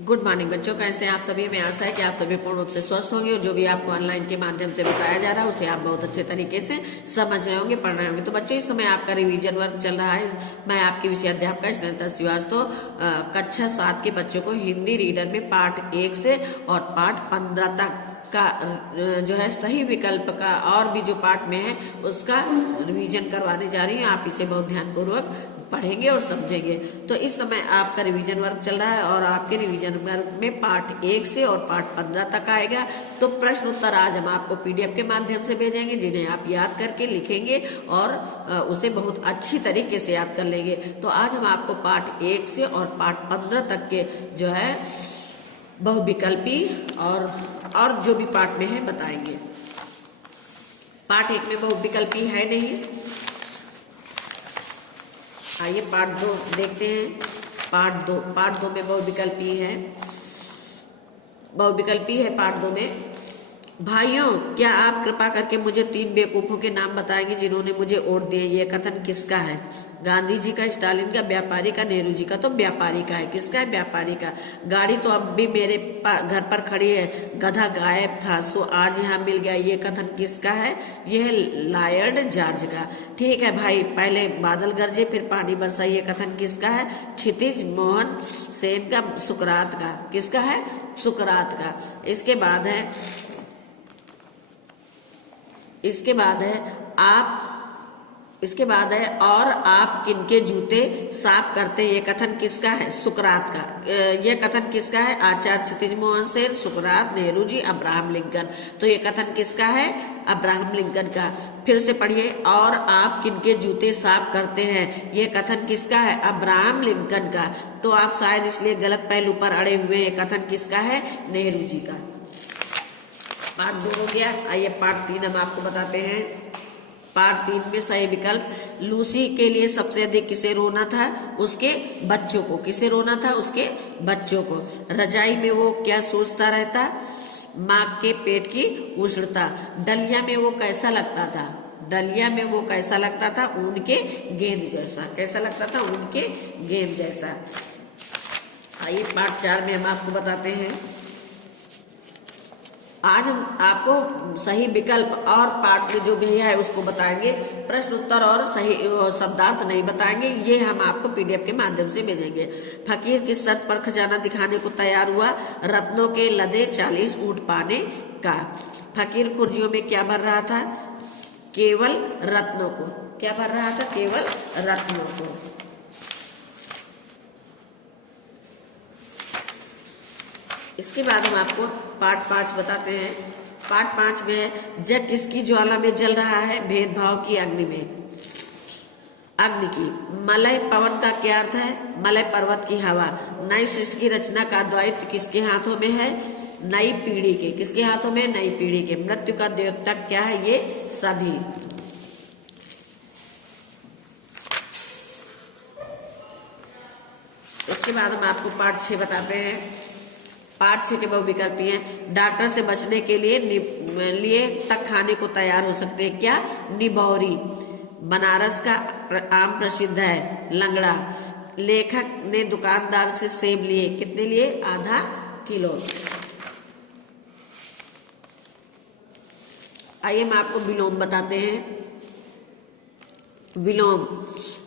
Good morning बच्चों, कैसे हैं आप सभी। मैं आशा है कि आप सभी पूर्ण रूप से स्वस्थ होंगे और जो भी आपको ऑनलाइन के माध्यम से बताया जा रहा है उसे आप बहुत अच्छे तरीके से समझ रहे होंगे, पढ़ रहे होंगे। तो बच्चों, इस समय आपका रिवीजन वर्क चल रहा है। मैं आपकी विषय अध्यापिका स्नेहलता श्रीवास्तव कक्षा 7 के बच्चों को हिंदी रीडर में पाठ 1 से और पाठ 15 तक का जो है सही विकल्प का और भी जो पाठ में है उसका रिवीजन करवाने जा रही हूँ। आप इसे बहुत ध्यानपूर्वक पढ़ेंगे और समझेंगे। तो इस समय आपका रिवीजन वर्क चल रहा है और आपके रिवीजन वर्क में पाठ 1 से और पाठ 15 तक आएगा। तो प्रश्न उत्तर आज हम आपको पीडीएफ के माध्यम से भेजेंगे, जिन्हें आप याद करके लिखेंगे और उसे बहुत अच्छी तरीके से याद कर लेंगे। तो आज हम आपको पाठ 1 से और पाठ 15 तक के जो है बहुविकल्पी और जो भी पाठ में है बताएंगे। पाठ 1 में बहुविकल्पी है नहीं। आइए पाठ 2 देखते हैं। पाठ 2 में बहुविकल्पी है। बहुविकल्पी है पाठ 2 में। भाइयों, क्या आप कृपा करके मुझे 3 बेवकूफों के नाम बताएंगे जिन्होंने मुझे वोट दिए। ये कथन किसका है? गांधी जी का, स्टालिन का, व्यापारी का, नेहरू जी का। तो व्यापारी का है। किसका है? व्यापारी का। गाड़ी तो अब भी मेरे घर पर खड़ी है, गधा गायब था सो आज यहाँ मिल गया। ये कथन किसका है? यह है लॉर्ड जॉर्ज का। ठीक है भाई, पहले बादल गरजे फिर पानी बरसा। ये कथन किसका है? क्षितिज मोहन सेन का, सुकरात का। किसका है? सुकरात का। इसके बाद है और आप किनके जूते साफ करते। ये कथन किसका है? सुकरात का। ये कथन किसका है? आचार्य क्षितिज मोहन सेन, सुकरात, नेहरू जी, अब्राहम लिंकन। तो ये कथन किसका है? अब्राहम लिंकन का। फिर से पढ़िए। और आप किनके जूते साफ करते हैं। ये कथन किसका है? अब्राहम लिंकन का। तो आप शायद इसलिए गलत पहलू पर अड़े हुए। ये कथन किसका है? नेहरू जी का। पार्ट 2 हो गया। आइए पार्ट 3 हम आपको बताते हैं। पार्ट 3 में सही विकल्प। लूसी के लिए सबसे अधिक किसे रोना था? उसके बच्चों को। किसे रोना था? उसके बच्चों को। रजाई में वो क्या सोचता रहता? माँ के पेट की उष्णता। डलिया में वो कैसा लगता था? डलिया में वो कैसा लगता था? ऊन के गेंद जैसा। कैसा लगता था? ऊन के गेंद जैसा। आइए पार्ट 4 में हम आपको बताते हैं। आज हम आपको सही विकल्प और पाठ में जो भी है उसको बताएंगे। प्रश्न उत्तर और सही शब्दार्थ नहीं बताएंगे। ये हम आपको पीडीएफ के माध्यम से भेजेंगे। फकीर किस शर्त पर खजाना दिखाने को तैयार हुआ? रत्नों के लदे 40 ऊंट पाने का। फकीर खुर्जियों में क्या भर रहा था? केवल रत्नों को। क्या भर रहा था? केवल रत्नों को। इसके बाद हम आपको पाठ 5 बताते हैं। पाठ 5 में है जग किसकी ज्वाला में जल रहा है? भेदभाव की अग्नि में। अग्नि की। मलय पवन का क्या अर्थ है? मलय पर्वत की हवा। नई सृष्टि की रचना का दायित्व किसके हाथों में है? नई पीढ़ी के। किसके हाथों में? नई पीढ़ी के। मृत्यु का द्योतक क्या है? ये सभी। इसके बाद हम आपको पाठ 6 बताते हैं। पाठ 6 के बहुविकल्पी हैं। डॉक्टर से बचने के लिए तक खाने को तैयार हो सकते हैं। क्या? निबौरी। बनारस का आम प्रसिद्ध है। लंगड़ा। लेखक ने दुकानदार से सेब लिए। कितने लिए? आधा किलो। आइए हम आपको विलोम बताते हैं। विलोम।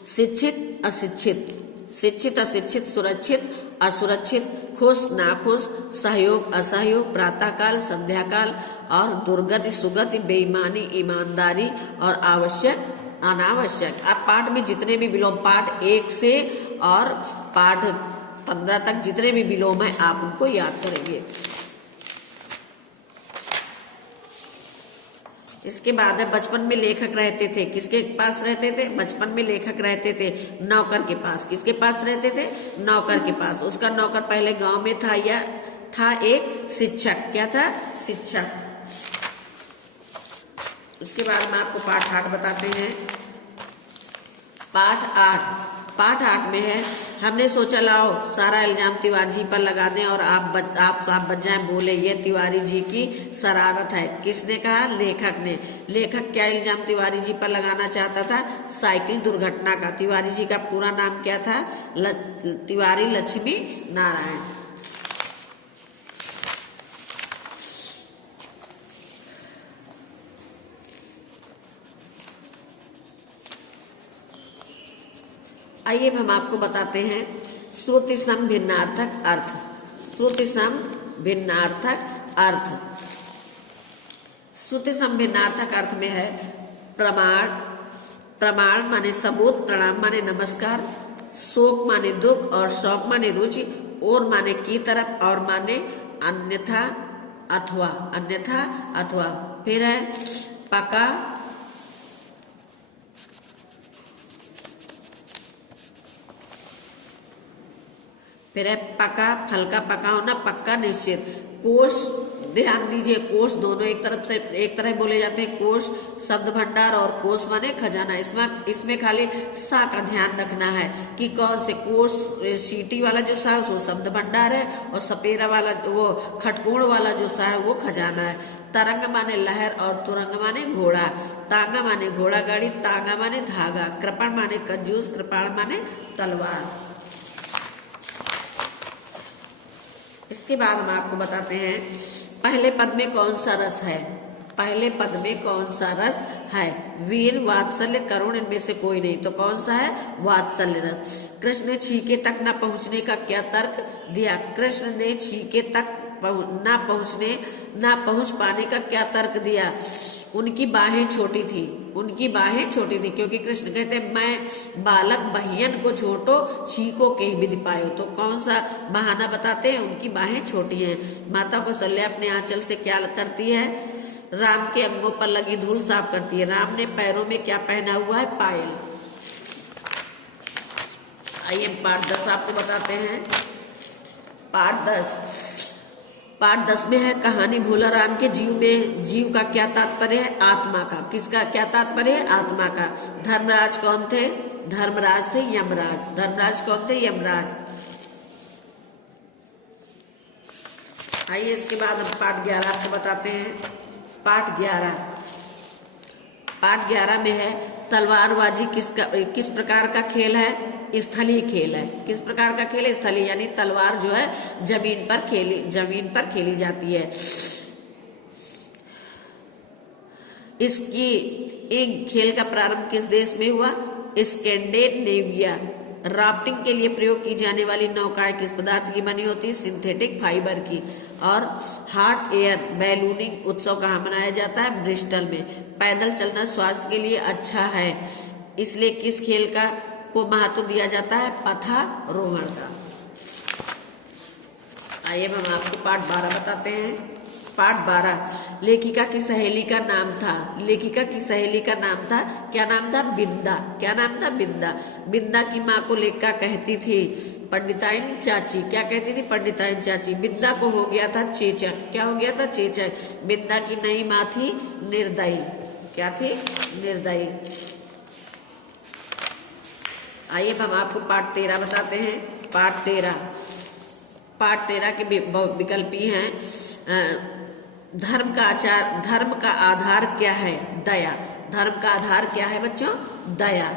शिक्षित अशिक्षित, शिक्षित अशिक्षित, सुरक्षित असुरक्षित, खुश नाखुश, सहयोग असहयोग, प्रातःकाल संध्याकाल और दुर्गति सुगति, बेईमानी ईमानदारी और आवश्यक अनावश्यक। अब पाठ में जितने भी विलोम, पाठ 1 से और पाठ 15 तक जितने भी विलोम है आप उनको याद करेंगे। इसके बाद है बचपन में लेखक रहते थे। किसके पास रहते थे? बचपन में लेखक रहते थे नौकर के पास। किसके पास रहते थे? नौकर के पास। उसका नौकर पहले गांव में था या था एक शिक्षक। क्या था? शिक्षक। इसके बाद में आपको पाठ 8 बताते हैं। पाठ 8 में है हमने सोचा लाओ सारा इल्जाम तिवारी जी पर लगा दें और आप साफ बच जाएं। बोले ये तिवारी जी की शरारत है। किसने कहा? लेखक ने। लेखक क्या इल्जाम तिवारी जी पर लगाना चाहता था? साइकिल दुर्घटना का। तिवारी जी का पूरा नाम क्या था? तिवारी लक्ष्मी नारायण। आइए हम आपको बताते हैं श्रुति सम भिन्नार्थक अर्थ। श्रुति सम भिन्नार्थक अर्थ। श्रुति सम भिन्नार्थक अर्थ में है प्रमाण। प्रमाण माने सबूत, प्रणाम माने नमस्कार, शोक माने दुख और शौक माने रुचि, और माने की तरफ और माने अन्यथा अथवा, अन्यथा अथवा। फिर है पका, फिर है पका, फल का पका होना, पक्का, निश्चित। कोश, ध्यान दीजिए, कोश दोनों एक तरह बोले जाते हैं। कोश शब्द भंडार और कोश माने खजाना। इसमें खाली सा का ध्यान रखना है कि कौन से कोश, सीटी वाला जो सा वो शब्द भंडार है, और सपेरा वाला वो खटकोण वाला जो सा है वो खजाना है। तरंग माने लहर और तुरंग माने घोड़ा। तांगा माने घोड़ा गाड़ी, तांगा माने धागा। कृपण माने कंजूस, कृपाण माने तलवार। इसके बाद हम आपको बताते हैं पहले पद में कौन सा रस है। पहले पद में कौन सा रस है? वीर, वात्सल्य, करुण, इनमें से कोई नहीं। तो कौन सा है? वात्सल्य रस। कृष्ण ने छीके तक न पहुंचने का क्या तर्क दिया? कृष्ण ने छीके तक ना पहुंच पाने का क्या तर्क दिया? उनकी बाहें छोटी थी, उनकी बाहें छोटी थी, क्योंकि कृष्ण कहते मैं बालक बहियन को छोटो, छीको के ही विधि पायो। तो कौन सा बहाना बताते हैं? उनकी बाहें छोटी हैं। माता कौशल्या अपने आंचल से क्या करती है? राम के अंगों पर लगी धूल साफ करती है। राम ने पैरों में क्या पहना हुआ है? पायल। आइए पाठ 10 आपको बताते हैं। पाठ 10 में है कहानी भोला राम के जीव में। जीव का क्या तात्पर्य है? आत्मा का। किसका क्या तात्पर्य है? आत्मा का। धर्मराज कौन थे? धर्मराज थे यमराज। धर्मराज कौन थे? यमराज। आइए इसके बाद हम पाठ 11 आपको बताते हैं। पाठ 11 में है तलवारबाजी किस प्रकार का खेल है? स्थलीय खेल है। किस प्रकार का खेल है? स्थलीय, यानी तलवार जो है जमीन पर खेली जाती है। इसकी एक खेल का प्रारंभ किस देश में हुआ? स्कैंडिनेविया। राफ्टिंग के लिए प्रयोग की जाने वाली नौकाएं किस पदार्थ की बनी होती है? सिंथेटिक फाइबर की। और हॉट एयर बैलूनिंग उत्सव कहाँ मनाया जाता है? ब्रिस्टल में। पैदल चलना स्वास्थ्य के लिए अच्छा है, इसलिए किस खेल को महत्व दिया जाता है? पथारोहण का। आइए हम आपको पाठ 12 बताते हैं। पाठ 12 लेखिका की सहेली का नाम था। लेखिका की सहेली का नाम था, क्या नाम था? बिंदा। क्या नाम था? बिंदा। बिंदा की माँ को लेखिका कहती थी पंडिताइन चाची। क्या कहती थी? पंडिताइन चाची। बिंदा को हो गया था चेचक। क्या हो गया था? चेचक। बिंदा की नई माँ थी निर्दयी। क्या थी? निर्दयी। आइए हम आपको पाठ 13 बताते हैं। पाठ 13 के विकल्पी हैं। धर्म का आधार क्या है? दया। धर्म का आधार क्या है बच्चों? दया।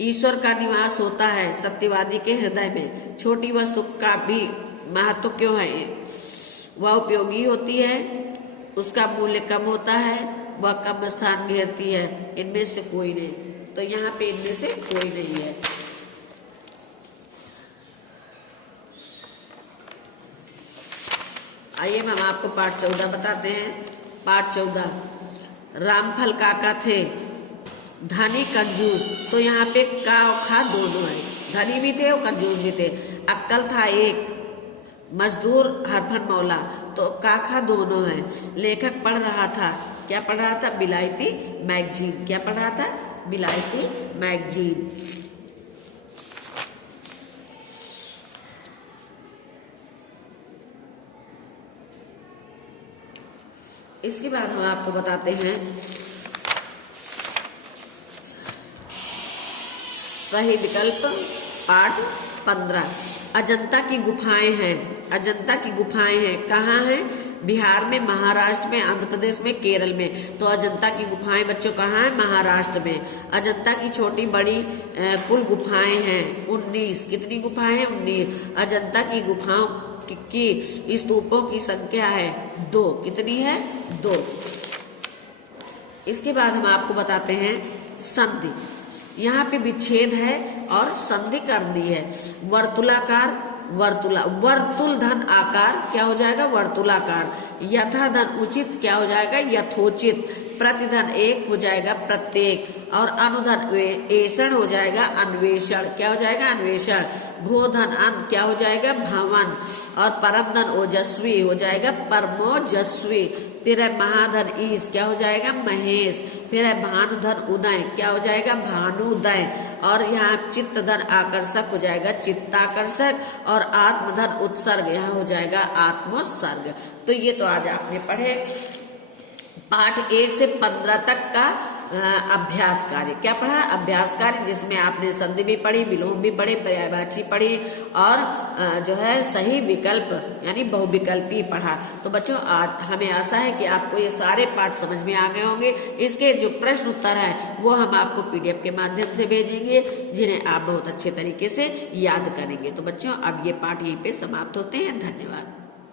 ईश्वर का निवास होता है सत्यवादी के हृदय में। छोटी वस्तु का भी महत्व क्यों है? वह उपयोगी होती है, उसका मूल्य कम होता है, वह कम स्थान घेरती है। इनमें से कोई नहीं। तो यहाँ पे इनमें से कोई नहीं है। आइए हम आपको पाठ 14 बताते हैं। पाठ 14 रामफल काका थे धनी कंजूस। तो यहाँ पे का और खा दोनों है। धनी भी थे और कंजूस भी थे। अक्कल था एक, मजदूर हरफन मौला। तो काका दोनों है। लेखक पढ़ रहा था, क्या पढ़ रहा था? बिलायती मैगजीन। क्या पढ़ रहा था? बिलायती मैगजीन। इसके बाद हम आपको बताते हैं सही विकल्प। पाठ 15 अजंता की गुफाएं हैं। अजंता की गुफाएं हैं कहाँ हैं? बिहार में, महाराष्ट्र में, आंध्र प्रदेश में, केरल में। तो अजंता की गुफाएं बच्चों कहाँ है? महाराष्ट्र में। अजंता की छोटी बड़ी कुल गुफाएं हैं 19। कितनी गुफाएं हैं? 19। अजंता की गुफाओं की स्तूपों की संख्या है 2। कितनी है? 2। इसके बाद हम आपको बताते हैं संधि। यहाँ पे विच्छेद है और संधि कर दी है। वर्तुलाकार, वर्तुल धन आकार क्या हो जाएगा, वर्तुलाकार। यथा धन उचित क्या हो जाएगा, यथोचित। प्रतिधन एक हो जाएगा, प्रत्येक। और अनुधन ऐषण हो जाएगा, अन्वेषण। क्या हो जाएगा, अन्वेषण। भोधन अन क्या हो जाएगा, भवन। और परम धन ओजस्वी हो जाएगा, परमोजस्वी। फिर है महाधन ईश क्या हो जाएगा, महेश। फिर है भानुधन उदय क्या हो जाएगा, भानुदय। और यहाँ चित्त धन आकर्षक हो जाएगा, चित्ताकर्षक। और आत्मधन उत्सर्ग यहाँ हो जाएगा, आत्मोत्सर्ग। तो ये तो आज आपने पढ़े पाठ 1 से 15 तक का अभ्यास कार्य। क्या पढ़ा, अभ्यास कार्य, जिसमें आपने संधि भी पढ़ी, विलोम भी पढ़े, पर्यायवाची पढ़ी और जो है सही विकल्प यानी बहुविकल्पी पढ़ा। तो बच्चों हमें आशा है कि आपको ये सारे पाठ समझ में आ गए होंगे। इसके जो प्रश्न उत्तर है वो हम आपको PDF के माध्यम से भेजेंगे, जिन्हें आप बहुत अच्छे तरीके से याद करेंगे। तो बच्चों अब ये पाठ यहीं पे समाप्त होते हैं। धन्यवाद।